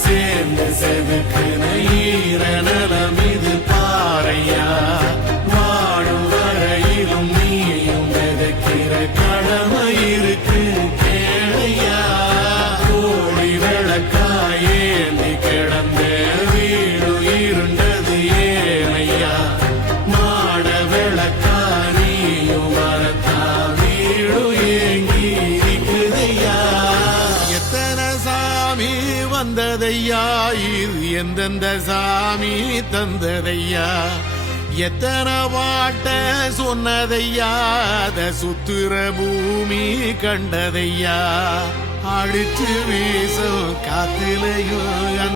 சேர்ந்து செதுக்குன ஈரநலம் இது பாறையா வாழும் வரையிலும் நீயும் விதைக்கிற கடமை இருக்கு கேளையா கோடி விளக்காயேந்தி கிடந்த வீடு இருண்டது ஏனையா மாட விளக்காரியும் வரத்தா வீடு ஏங்கி இருக்குதையா எத்தனை சாமி வந்ததையா இது எந்தெந்த சாமி தந்ததையா எத்தனை பாட்ட சொன்னதையா அத சுத்துற பூமி கண்டதையா அடிச்சு வீசும் காத்திலையும்